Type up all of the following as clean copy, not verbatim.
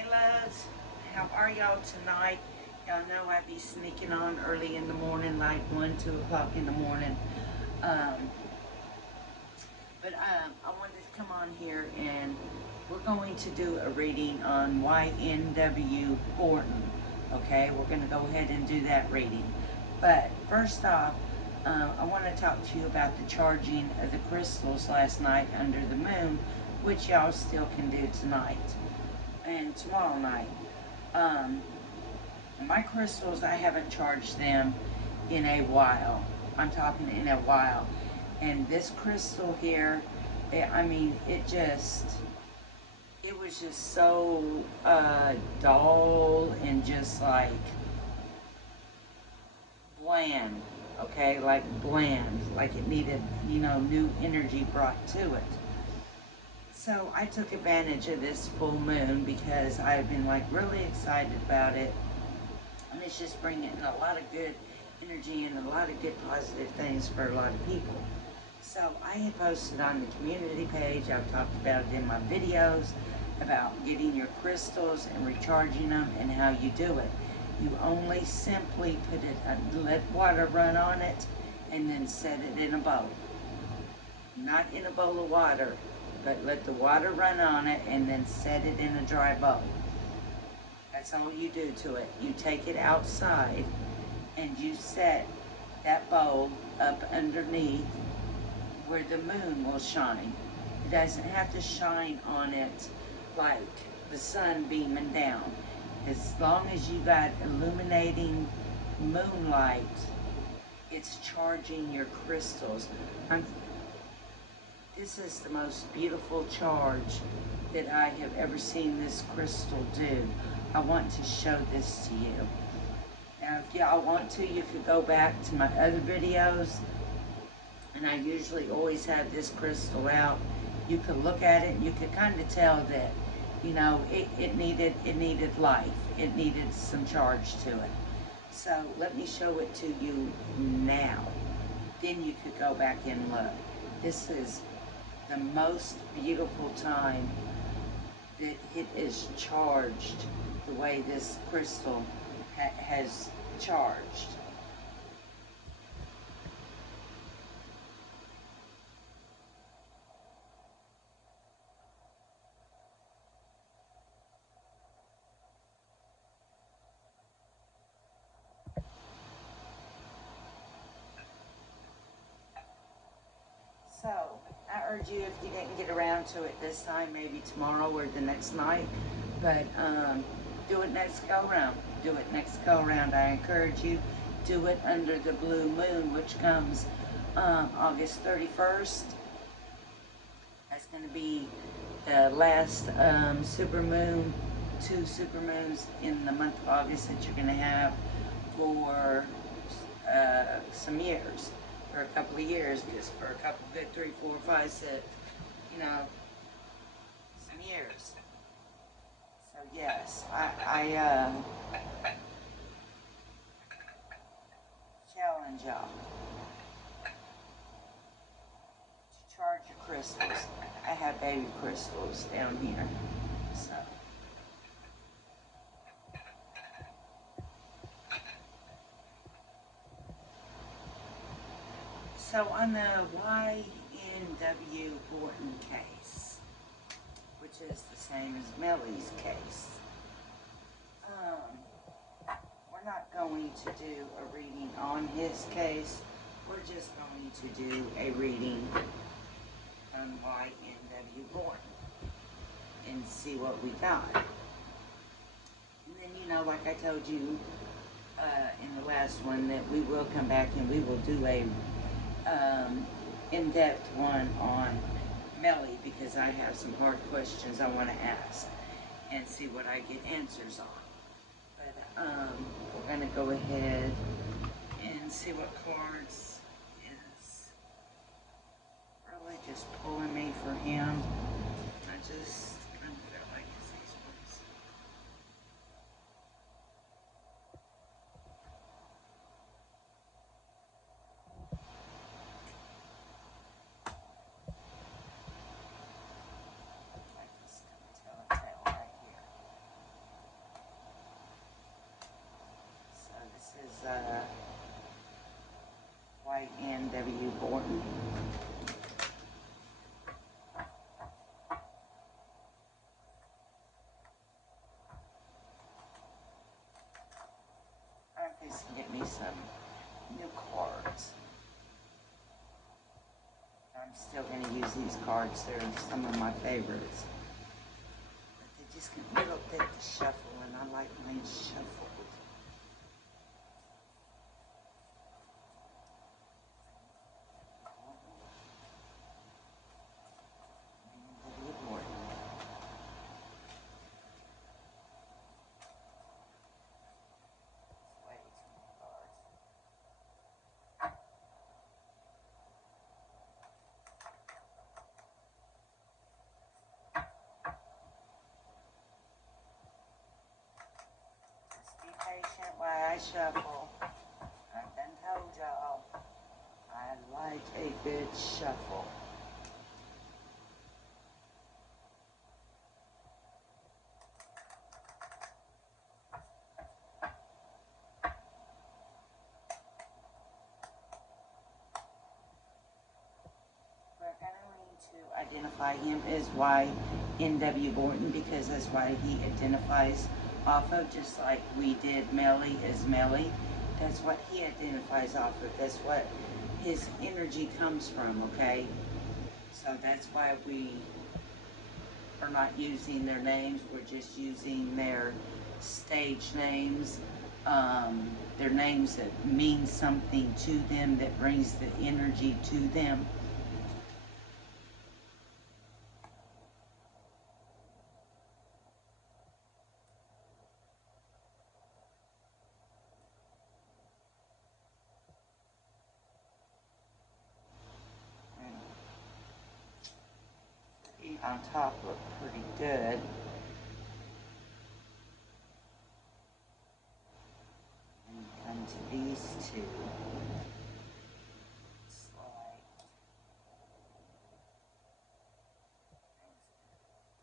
Hey loves, how are y'all tonight? Y'all know I be sneaking on early in the morning, like 1, 2 o'clock in the morning. I wanted to come on here and we're going to do a reading on YNW Bortlen. Okay, we're going to go ahead and do that reading. But first off, I want to talk to you about the charging of the crystals last night under the moon, which y'all still can do tonight and tomorrow night. My crystals, I haven't charged them in a while. I'm talking in a while. And this crystal here, it was just so dull and just like bland, okay? Like bland, like it needed, new energy brought to it. So I took advantage of this full moon because I've been like really excited about it. And it's just bringing a lot of good energy and a lot of good positive things for a lot of people. So I had posted on the community page, I've talked about it in my videos, about getting your crystals and recharging them and how you do it. You only simply put it, let water run on it and then set it in a bowl. Not in a bowl of water, but let the water run on it and then set it in a dry bowl. That's all you do to it. You take it outside and you set that bowl up underneath where the moon will shine. It doesn't have to shine on it like the sun beaming down. As long as you got illuminating moonlight, it's charging your crystals. This is the most beautiful charge that I have ever seen this crystal do. I want to show this to you. Now, if y'all want to, you could go back to my other videos, and I usually always have this crystal out. You could look at it, and you could kind of tell that, it needed life. It needed some charge to it. So let me show it to you now. Then you could go back and look. This is the most beautiful time that it is charged the way this crystal has charged. So, I urge you, if you didn't get around to it this time, maybe tomorrow or the next night, but do it next go round. Do it next go round. I encourage you, do it under the blue moon, which comes August 31st. That's going to be the last super moon, 2 supermoons in the month of August that you're going to have for some years. For a couple of years, just for a couple, good 3, 4, 5, 6, some years. So yes, I challenge y'all to charge your crystals. I have baby crystals down here, so. So on the YNW Bortlen case, which is the same as Millie's case, we're not going to do a reading on his case. We're just going to do a reading on YNW Bortlen and see what we got. And then, like I told you in the last one, that we will come back and we will do a in-depth one on Melly, because I have some hard questions I want to ask and see what I get answers on. But we're going to go ahead and see what cards is really just pulling me for him. I just kind of feel like it's these ones. I'm just going to tell a tale right here. Bortlen. I think this can get me some new cards. I'm still going to use these cards. They're some of my favorites. But they just get a little bit to shuffle, and I like mine shuffled. Patient while I shuffle. I've done told y'all I like a good shuffle. We're going to need to identify him as YNW Bortlen because that's why he identifies off of, just like we did Melly as Melly. That's what he identifies off of. That's what his energy comes from, okay? So that's why we are not using their names. We're just using their stage names, their names that mean something to them, that brings the energy to them. On top look pretty good. And come to these two. Slide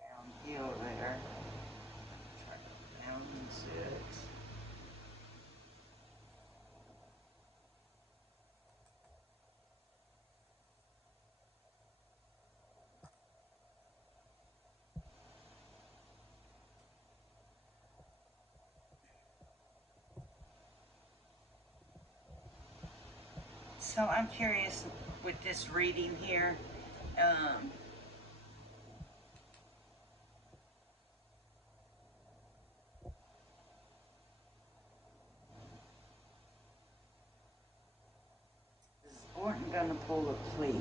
downhill there. Try to balance it. So I'm curious with this reading here. Is Bortlen gonna pull a plea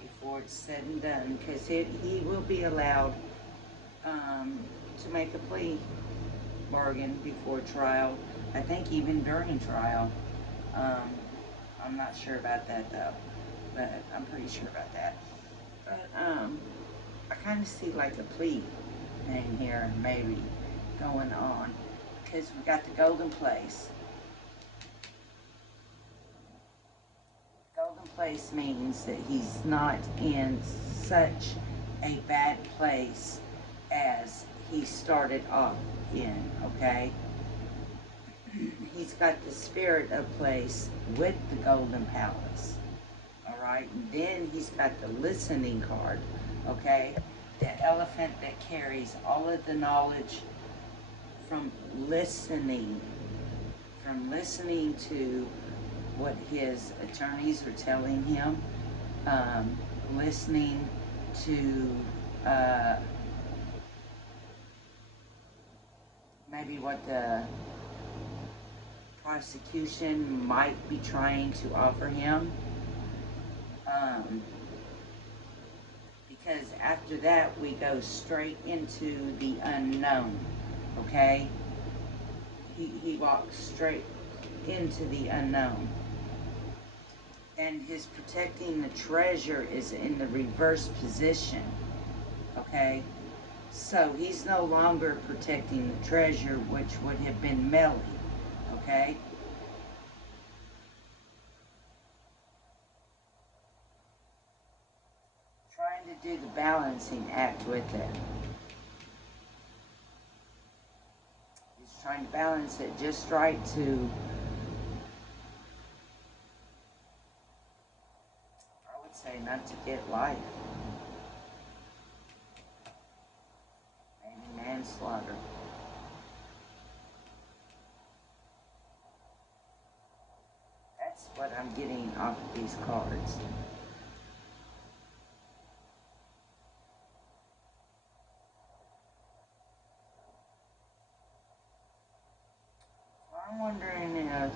before it's said and done? Because he will be allowed to make a plea bargain before trial. I think even during trial. I'm not sure about that though, but I'm pretty sure about that. But I kind of see like a plea thing here maybe going on, because we got the golden place. Golden place means that he's not in such a bad place as he started off in, okay? He's got the spirit of place with the golden palace, all right? And then he's got the listening card, okay? The elephant that carries all of the knowledge from listening to what his attorneys are telling him, listening to maybe what the prosecution might be trying to offer him, because after that we go straight into the unknown, okay? He walks straight into the unknown, and his protecting the treasure is in the reverse position, okay? So he's no longer protecting the treasure, which would have been Melly. Okay? Trying to do the balancing act with it. He's trying to balance it just right to not to get life. Maybe manslaughter. That's what I'm getting off of these cards. I'm wondering if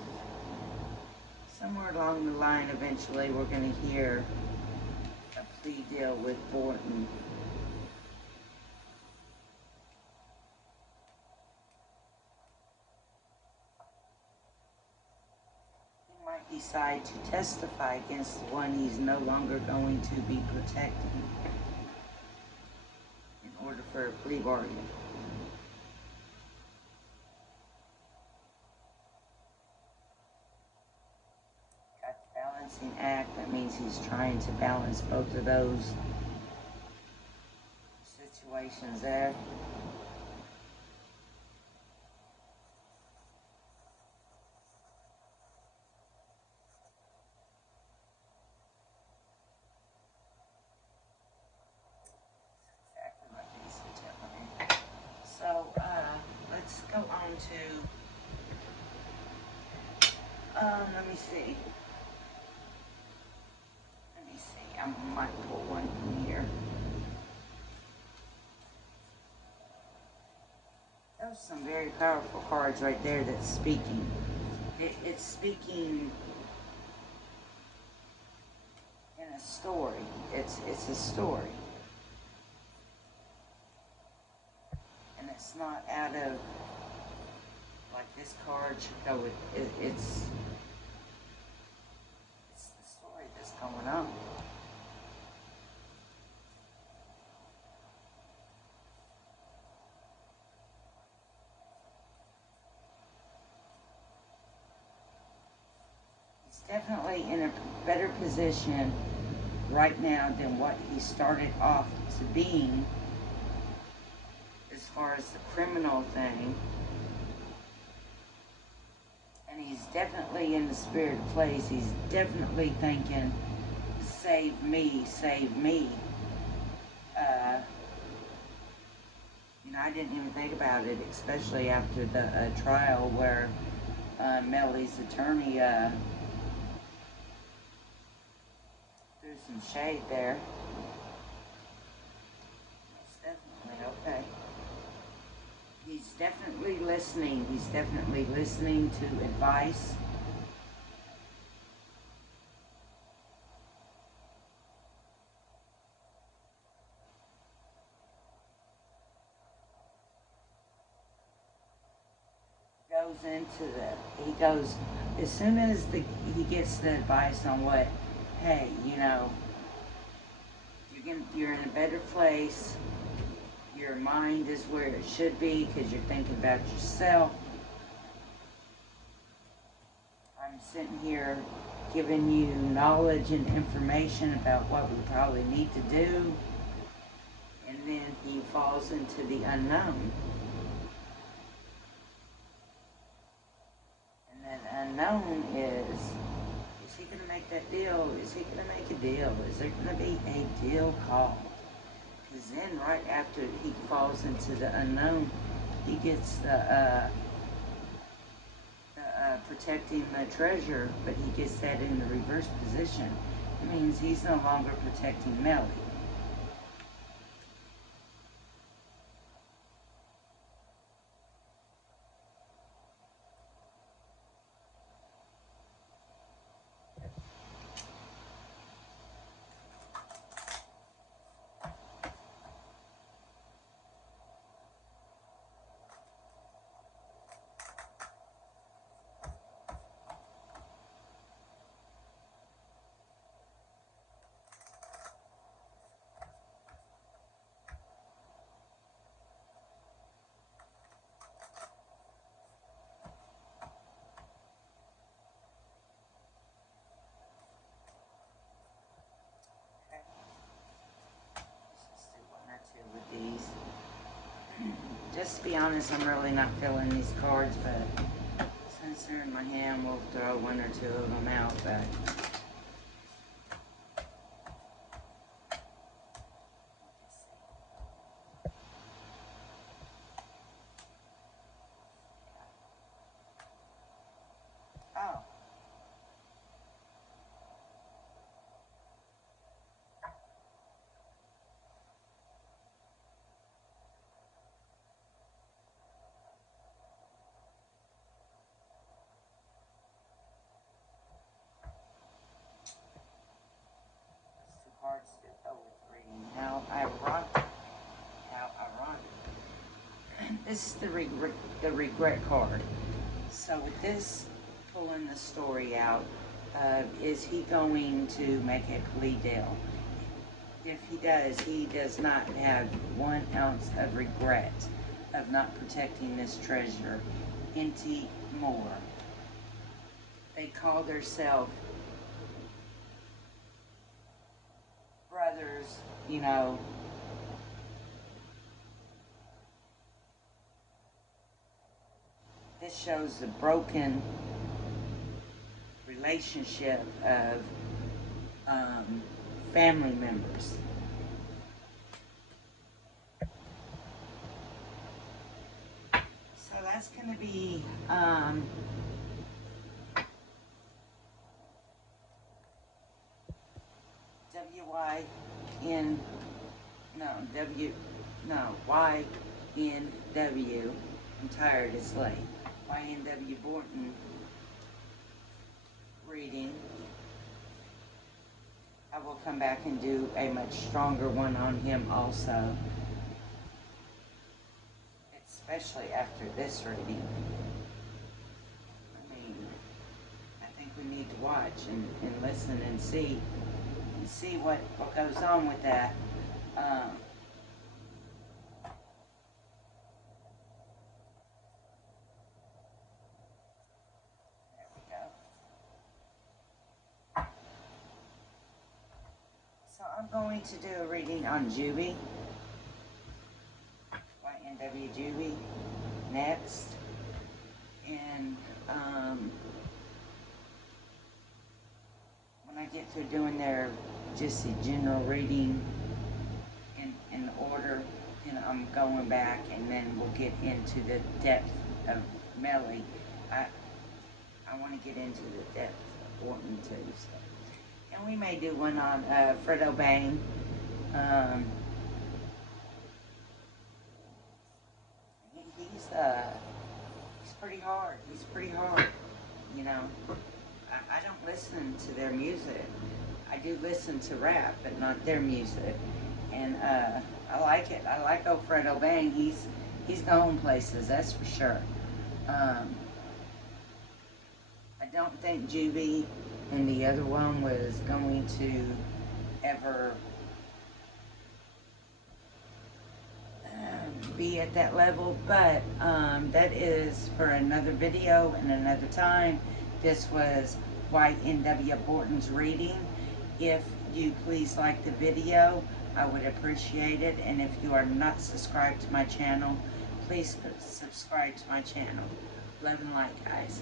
somewhere along the line eventually we're going to hear a plea deal with Bortlen. He might decide to testify against the one he's no longer going to be protecting in order for a plea bargain. Act, that means he's trying to balance both of those situations there. Exactly what these are telling me. So let's go on to let me see. I might pull one from here. Those are some very powerful cards right there that's speaking. It's speaking in a story. It's a story. And it's not out of, like this card should go with, it's the story that's going on. Definitely in a better position right now than what he started off to being as far as the criminal thing. And he's definitely in the spirit place. He's definitely thinking, save me, save me. I didn't even think about it, especially after the trial where Melly's attorney threw some shade there. It's definitely okay. He's definitely listening. He's definitely listening to advice. He goes, as soon as he gets the advice on what, hey, you're in a better place, your mind is where it should be because you're thinking about yourself. I'm sitting here giving you knowledge and information about what we probably need to do, and then he falls into the unknown. Unknown is he going to make that deal? Is he going to make a deal? Is there going to be a deal called? Because then right after he falls into the unknown, he gets the protecting the treasure, but he gets that in the reverse position. It means he's no longer protecting Melly. Just to be honest, I'm really not feeling these cards, but since they're in my hand, we'll throw one or two of them out. But This is the regret card. So with this, pulling the story out, is he going to make a plea deal? If he does not have 1 ounce of regret of not protecting this treasure anymore. They call themselves brothers, you know. This shows the broken relationship of family members. So that's going to be YNW. I'm tired, it's late. YNW Bortlen reading. I will come back and do a much stronger one on him also, especially after this reading. I mean, I think we need to watch and listen and see what goes on with that. So I'm going to do a reading on Juby, YNW Juby, next. And when I get through doing their just a general reading in order, and I'm going back, and then we'll get into the depth of Melly. I want to get into the depth of Bortlen too. So. And we may do one on Fredo Bang. He's pretty hard. He's pretty hard, you know. I don't listen to their music. I do listen to rap, but not their music. And I like it. I like old Fredo Bang. He's going places, that's for sure. I don't think Juby and the other one was going to ever be at that level, but that is for another video and another time. This was YNW Bortlen's reading. If you please like the video, I would appreciate it, and if you are not subscribed to my channel, please subscribe to my channel. Love and light, guys.